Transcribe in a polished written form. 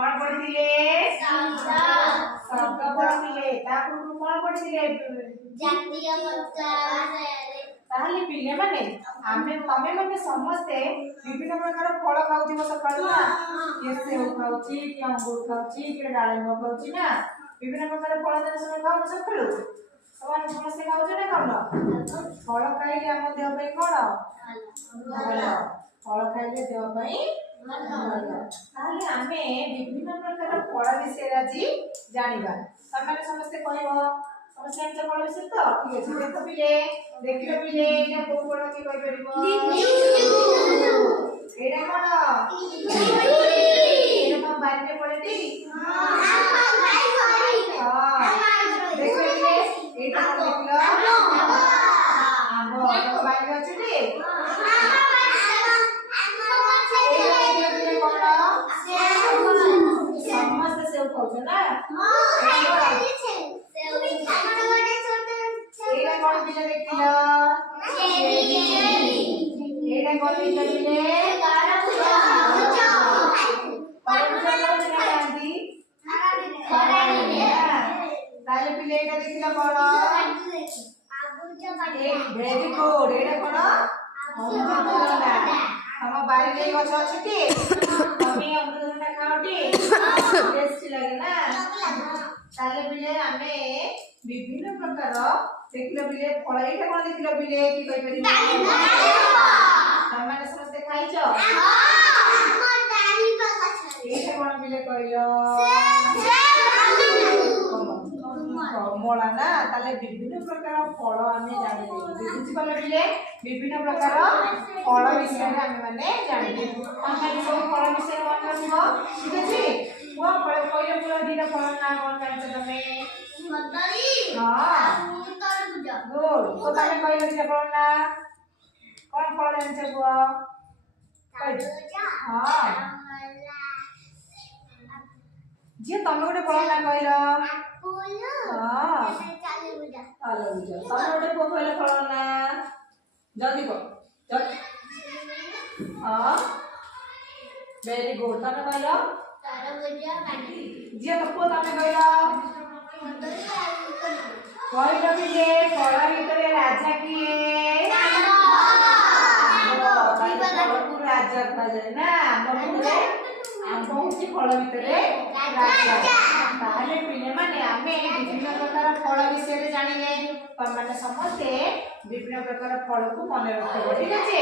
कौन पढ़िले शब्द पढ़िले तापूर्व कौन पढ़िले जातीय ताहले पिले माने आमे तमे माने समस्ते विभिन्न प्रकार फल खाउथिबो सकाळू ना ये सेव खाउची कि अंगूर खाउची कि डाळिंब खाउची ना विभिन्न प्रकार फल देन समय खाउ सकाळू समान समस्ते खाउछ ना खाउन फल खाइले हम देह पे कोन भल फल खाइले देह पे भल ताहले आमे विभिन्न प्रकार फल विषय आज जानिबा तमे समस्ते कहबो समस्या हम फल विषय तो ठीक अछि देखो पिले देखियो पिले एटा को फल की कहि परिबो एटा कोन एटा हम बारे में पढ़ेती देखो पिले एटा कोन देखलो आंबो तो बारे अछि रे समस्त सेव खाउछ ना एटा कोन पिले देखिलो एटा कोन पिले ताले पिले एटा देखिलो कोन वेरी गुड एटा कोन अमृतभंडा हम बारी ले गछ अछि हमें अमृतभंडा खाओटी टेस्टी लागे ना ताले पिले हमें विभिन्न प्रकार देखिलो पिले फल एटा कोन देखिलो पिले की कहि परिबो हमने समस्त खाइछो एटा कोन पिले कहिलो कमला ना ताले विभिन्न प्रकार फल हमें जानि बुझि पले पिले विभिन्न प्रकार फल विषय हमें माने जानि हम सब फल विषय मन रखिबो ठीक अछि वो फल कहिलो पूरा दिन फल ना कोन कांचे तमे हां गुड तो तमे कहिलो दिन फल ना कोन फल जानि बुआ हां जे तमे गोटे फल ना कहिलो हां चलो बुझा तमे गोटे कहिलो फल ना जल्दी को हां वेरी गुड तमे कहिलो जे तपो तमे कहिलो कहिलो पिले फल भितरे राजा किए राजा कहे ना आंबो होची फल भितरे राजा ताहले पिले माने आमे विभिन्न प्रकार फल विषय जानिले तमे समस्ते विभिन्न प्रकार फल को मन रखिबो ठीक अछि।